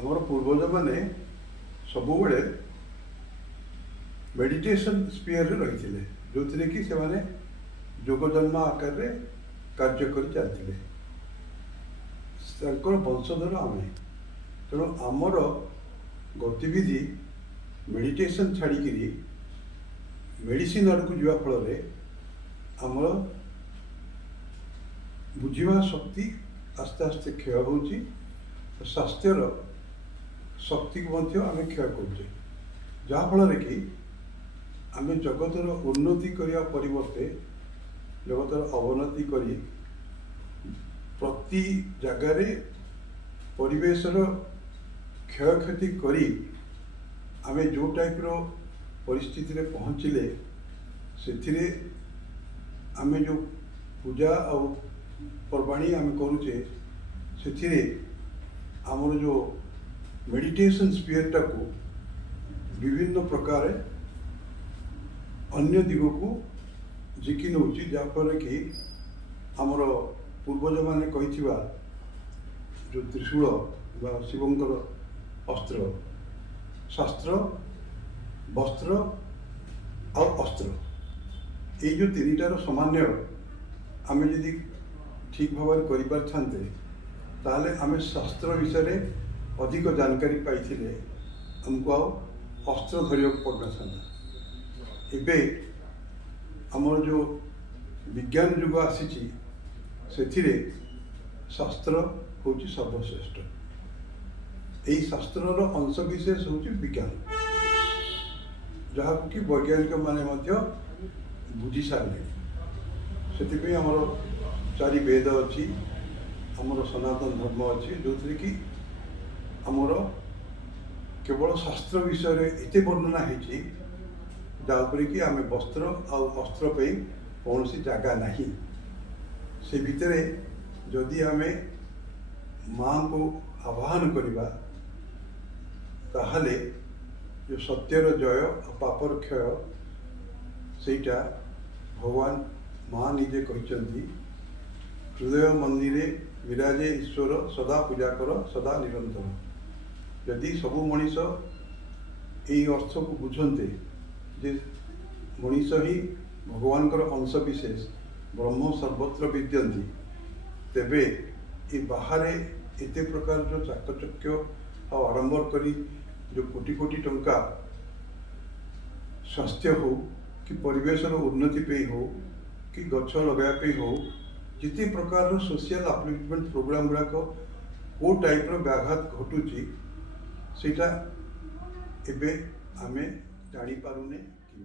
आमर पूर्वज मैंने सब मेडिटेशन स्पीयर रही जो थे कि से माने योग जन्म आकार रे कार्य कर चलते वंशधर आम तेणु आमर गतिविधि मेडिटेशन छाड़ी मेडिसिन आड़ को जीवा फल आमर बुझा शक्ति आस्ते आस्ते क्षय हो स्वास्थ्यर शक्ति को आम क्षय करुचे जहाँफल कि आम जगतर उन्नति करने परिवर्ते जगतर अवनति करी प्रति जगार परिवेशर क्षय क्षति करी आम जो टाइप परिस्थिति रे पहुँचले से आम जो पूजा और पर्वाणी आम करुचे से आमर जो मेडिटेशन स्पीयर टाको विभिन्न प्रकार अन्य दिग को जिकी नौ जहाँफल कि आमर पूर्वज मैंने कही जो त्रिशूल बा शिवंकर अस्त्र शास्त्र वस्त्र और अस्त्र ये जो तीनटार सामान्य आम जदि ठीक भाव करें ताहले आम शास्त्र विषय अधिक जानकारी पाई आमको अस्त्र धरिया पड़ना था एबे आमर जो विज्ञान युग आसी से शास्त्र हूँ सर्वश्रेष्ठ यही शास्त्र अंशविशेष हूँ विज्ञान जहाँ कि वैज्ञानिक माने बुझी सारे से आमर चारि वेद अच्छी आमर सनातन धर्म अच्छी जो थी कि आमर केवल शास्त्र विषय एत वर्णना होती जहाँपर कि आम वस्त्र और अस्त्र पे कौन सी जगह नहीं से भितर जदि आम माँ को आह्वान करवा ताहले जो सत्यर जय और पापर क्षय सेटा भगवान माँ निजे कहते हृदय मंदिरे विराजे ईश्वर सदा पूजा कर सदा निरंतर यदि सबू मनीष यही अर्थ को बुझते जे मनीष ही भगवान अंश विशेष ब्रह्म सर्वत्र विद्यंती तेबे ये बाहर एत प्रकार जो चाकचक्य और आडंबर करी जो कोटी कोटी टंका स्वास्थ्य हो कि परिवेशर उन्नति पे हो कि गछ लगाया हो जिते प्रकार सोशल अपलिफ्टमेंट प्रोग्राम गुड़ाक को टाइप व्याघात घटुची सेटा एबे आमे जानी पारुने कि